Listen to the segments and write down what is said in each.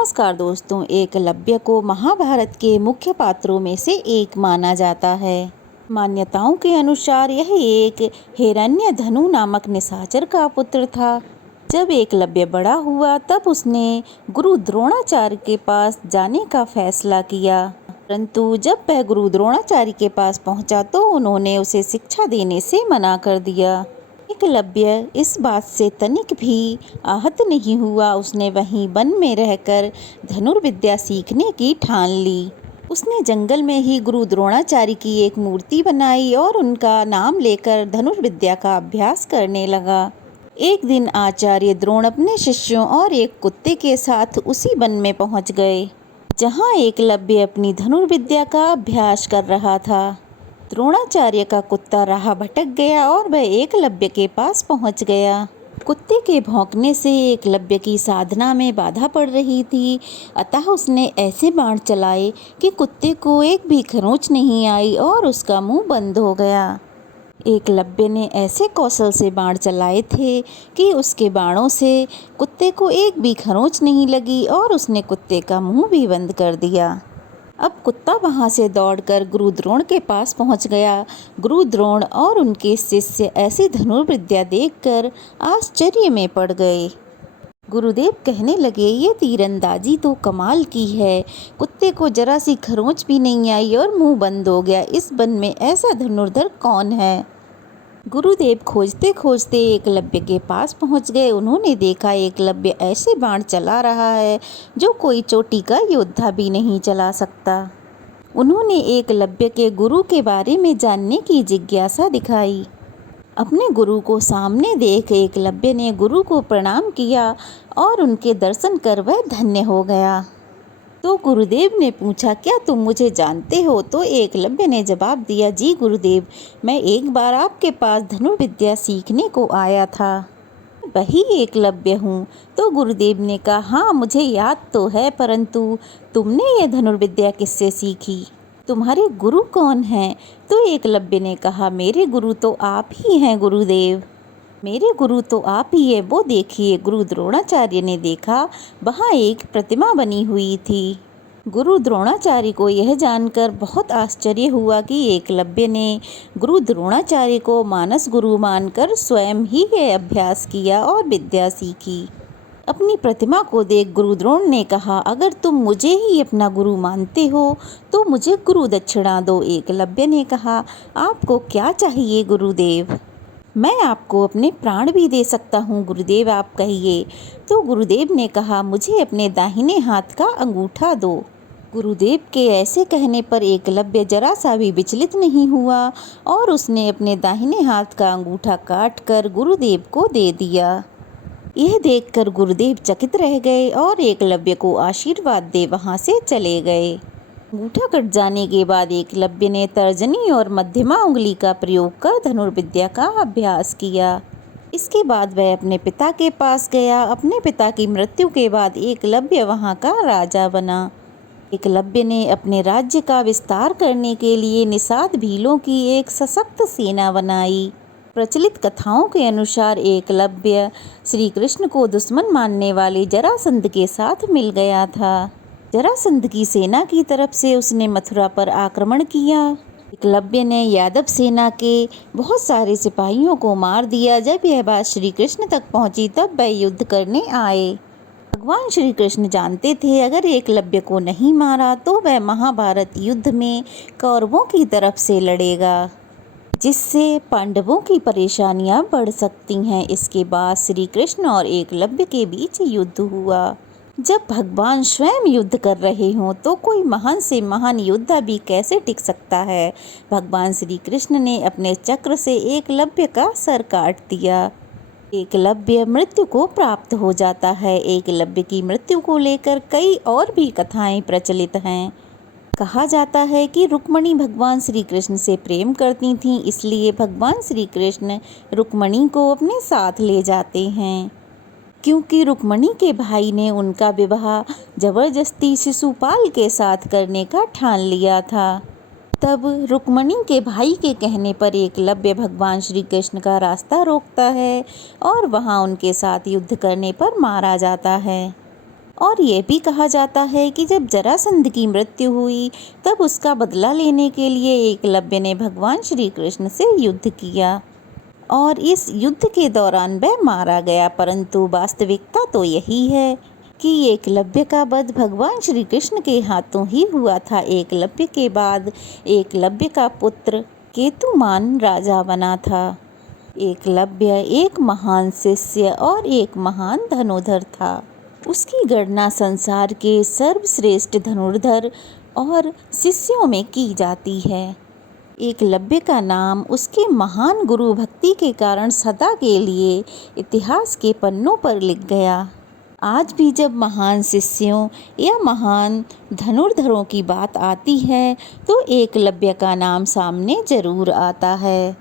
नमस्कार दोस्तों, एकलव्य को महाभारत के मुख्य पात्रों में से एक माना जाता है। मान्यताओं के अनुसार यह एक हिरण्यधनु नामक निशाचर का पुत्र था। जब एकलव्य बड़ा हुआ तब उसने गुरु द्रोणाचार्य के पास जाने का फैसला किया, परंतु जब वह गुरु द्रोणाचार्य के पास पहुंचा तो उन्होंने उसे शिक्षा देने से मना कर दिया। एकलव्य इस बात से तनिक भी आहत नहीं हुआ। उसने वहीं वन में रहकर धनुर्विद्या सीखने की ठान ली। उसने जंगल में ही गुरु द्रोणाचार्य की एक मूर्ति बनाई और उनका नाम लेकर धनुर्विद्या का अभ्यास करने लगा। एक दिन आचार्य द्रोण अपने शिष्यों और एक कुत्ते के साथ उसी वन में पहुंच गए, जहां एकलव्य अपनी धनुर्विद्या का अभ्यास कर रहा था। द्रोणाचार्य का कुत्ता राह भटक गया और वह एकलव्य के पास पहुंच गया। कुत्ते के भौंकने से एकलव्य की साधना में बाधा पड़ रही थी, अतः उसने ऐसे बाण चलाए कि कुत्ते को एक भी खरोंच नहीं आई और उसका मुंह बंद हो गया। एकलव्य ने ऐसे कौशल से बाण चलाए थे कि उसके बाणों से कुत्ते को एक भी खरोंच नहीं लगी और उसने कुत्ते का मुंह भी बंद कर दिया। अब कुत्ता वहां से दौड़कर गुरु द्रोण के पास पहुंच गया। गुरु द्रोण और उनके शिष्य ऐसी धनुर्विद्या देखकर आश्चर्य में पड़ गए। गुरुदेव कहने लगे, ये तीरंदाजी तो कमाल की है। कुत्ते को जरा सी खरोंच भी नहीं आई और मुंह बंद हो गया। इस वन में ऐसा धनुर्धर कौन है? गुरुदेव खोजते खोजते एकलव्य के पास पहुंच गए। उन्होंने देखा एकलव्य ऐसे बाण चला रहा है जो कोई चोटी का योद्धा भी नहीं चला सकता। उन्होंने एकलव्य के गुरु के बारे में जानने की जिज्ञासा दिखाई। अपने गुरु को सामने देख एकलव्य ने गुरु को प्रणाम किया और उनके दर्शन कर वह धन्य हो गया। तो गुरुदेव ने पूछा, क्या तुम मुझे जानते हो? तो एकलव्य ने जवाब दिया, जी गुरुदेव, मैं एक बार आपके पास धनुर्विद्या सीखने को आया था। वही एकलव्य हूँ। तो गुरुदेव ने कहा, हाँ मुझे याद तो है, परंतु तुमने ये धनुर्विद्या किससे सीखी? तुम्हारे गुरु कौन हैं? तो एकलव्य ने कहा, मेरे गुरु तो आप ही हैं गुरुदेव। मेरे गुरु तो आप ही है, वो देखिए। गुरु द्रोणाचार्य ने देखा, वहाँ एक प्रतिमा बनी हुई थी। गुरु द्रोणाचार्य को यह जानकर बहुत आश्चर्य हुआ कि एकलव्य ने गुरु द्रोणाचार्य को मानस गुरु मानकर स्वयं ही यह अभ्यास किया और विद्या सीखी। अपनी प्रतिमा को देख गुरु द्रोण ने कहा, अगर तुम मुझे ही अपना गुरु मानते हो तो मुझे गुरु दक्षिणा दो। एकलव्य ने कहा, आपको क्या चाहिए गुरुदेव? मैं आपको अपने प्राण भी दे सकता हूँ गुरुदेव, आप कहिए। तो गुरुदेव ने कहा, मुझे अपने दाहिने हाथ का अंगूठा दो। गुरुदेव के ऐसे कहने पर एकलव्य जरा सा भी विचलित नहीं हुआ और उसने अपने दाहिने हाथ का अंगूठा काट कर गुरुदेव को दे दिया। यह देखकर गुरुदेव चकित रह गए और एकलव्य को आशीर्वाद दे वहाँ से चले गए। अंगूठा कट जाने के बाद एकलव्य ने तर्जनी और मध्यमा उंगली का प्रयोग कर धनुर्विद्या का अभ्यास किया। इसके बाद वह अपने पिता के पास गया। अपने पिता की मृत्यु के बाद एकलव्य वहाँ का राजा बना। एकलव्य ने अपने राज्य का विस्तार करने के लिए निषाद भीलों की एक सशक्त सेना बनाई। प्रचलित कथाओं के अनुसार एकलव्य श्री कृष्ण को दुश्मन मानने वाले जरासंध के साथ मिल गया था। जरासंध की सेना की तरफ से उसने मथुरा पर आक्रमण किया। एकलव्य ने यादव सेना के बहुत सारे सिपाहियों को मार दिया। जब यह बात श्री कृष्ण तक पहुंची तब वह युद्ध करने आए। भगवान श्री कृष्ण जानते थे अगर एकलव्य को नहीं मारा तो वह महाभारत युद्ध में कौरवों की तरफ से लड़ेगा, जिससे पांडवों की परेशानियां बढ़ सकती हैं। इसके बाद श्री कृष्ण और एकलव्य के बीच युद्ध हुआ। जब भगवान स्वयं युद्ध कर रहे हों तो कोई महान से महान योद्धा भी कैसे टिक सकता है? भगवान श्री कृष्ण ने अपने चक्र से एकलव्य का सर काट दिया। एकलव्य मृत्यु को प्राप्त हो जाता है। एकलव्य की मृत्यु को लेकर कई और भी कथाएं प्रचलित हैं। कहा जाता है कि रुक्मणी भगवान श्री कृष्ण से प्रेम करती थीं, इसलिए भगवान श्री कृष्ण रुक्मणी को अपने साथ ले जाते हैं। क्योंकि रुक्मणी के भाई ने उनका विवाह जबरदस्ती शिशुपाल के साथ करने का ठान लिया था। तब रुक्मणी के भाई के कहने पर एकलव्य भगवान श्री कृष्ण का रास्ता रोकता है और वहां उनके साथ युद्ध करने पर मारा जाता है। और ये भी कहा जाता है कि जब जरासंध की मृत्यु हुई तब उसका बदला लेने के लिए एकलव्य ने भगवान श्री कृष्ण से युद्ध किया और इस युद्ध के दौरान वह मारा गया। परंतु वास्तविकता तो यही है कि एकलव्य का वध भगवान श्री कृष्ण के हाथों ही हुआ था। एकलव्य के बाद एकलव्य का पुत्र केतुमान राजा बना था। एकलव्य एक महान शिष्य और एक महान धनुर्धर था। उसकी गणना संसार के सर्वश्रेष्ठ धनुर्धर और शिष्यों में की जाती है। एकलव्य का नाम उसके महान गुरु भक्ति के कारण सदा के लिए इतिहास के पन्नों पर लिख गया। आज भी जब महान शिष्यों या महान धनुर्धरों की बात आती है तो एकलव्य का नाम सामने जरूर आता है,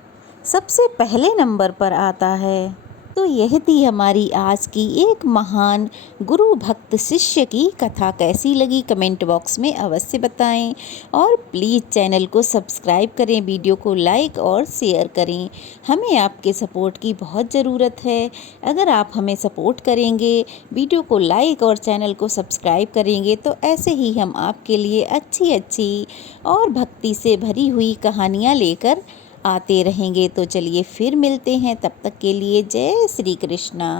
सबसे पहले नंबर पर आता है। तो यह थी हमारी आज की एक महान गुरु भक्त शिष्य की कथा। कैसी लगी कमेंट बॉक्स में अवश्य बताएं और प्लीज़ चैनल को सब्सक्राइब करें, वीडियो को लाइक और शेयर करें। हमें आपके सपोर्ट की बहुत ज़रूरत है। अगर आप हमें सपोर्ट करेंगे, वीडियो को लाइक और चैनल को सब्सक्राइब करेंगे तो ऐसे ही हम आपके लिए अच्छी अच्छी और भक्ति से भरी हुई कहानियाँ लेकर आते रहेंगे। तो चलिए फिर मिलते हैं, तब तक के लिए जय श्री कृष्णा।